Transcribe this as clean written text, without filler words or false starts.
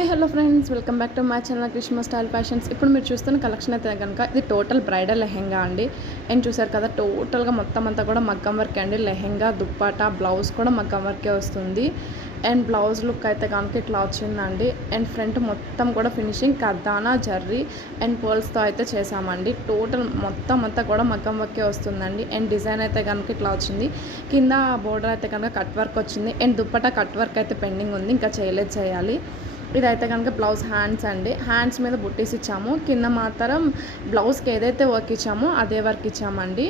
Hi hello friends, welcome back to my channel Greeshma style fashions. ఇప్పుడు మీరు చూస్తున్న collection అయితే కనుక ఇది టోటల్ బ్రైడల్ లెహెంగా అండి. అండ్ చూసారు కదా, టోటల్గా మొత్తం అంతా కూడా మగ్గం వర్క్ అండి. లెహెంగా, దుప్పాటా, బ్లౌజ్ కూడా మగ్గం వర్కే వస్తుంది. అండ్ బ్లౌజ్ లుక్ అయితే కనుక ఇట్లా వచ్చిందండి. అండ్ ఫ్రంట్ మొత్తం కూడా ఫినిషింగ్ కర్దానా, జర్రీ అండ్ పర్ల్స్తో అయితే చేసామండి. టోటల్ మొత్తం అంతా కూడా మగ్గం వర్కే వస్తుందండి. అండ్ డిజైన్ అయితే కనుక ఇట్లా వచ్చింది. కింద బోర్డర్ అయితే కనుక కట్ వర్క్ వచ్చింది. అండ్ దుప్పటా కట్ వర్క్ అయితే పెండింగ్ ఉంది, ఇంకా చేయాలి. ఇదైతే కనుక బ్లౌజ్ హ్యాండ్స్ అండి. హ్యాండ్స్ మీద బుట్టీస్ ఇచ్చాము. కింద మాత్రం బ్లౌజ్కి ఏదైతే వర్క్ ఇచ్చామో అదే వర్క్ ఇచ్చామండి.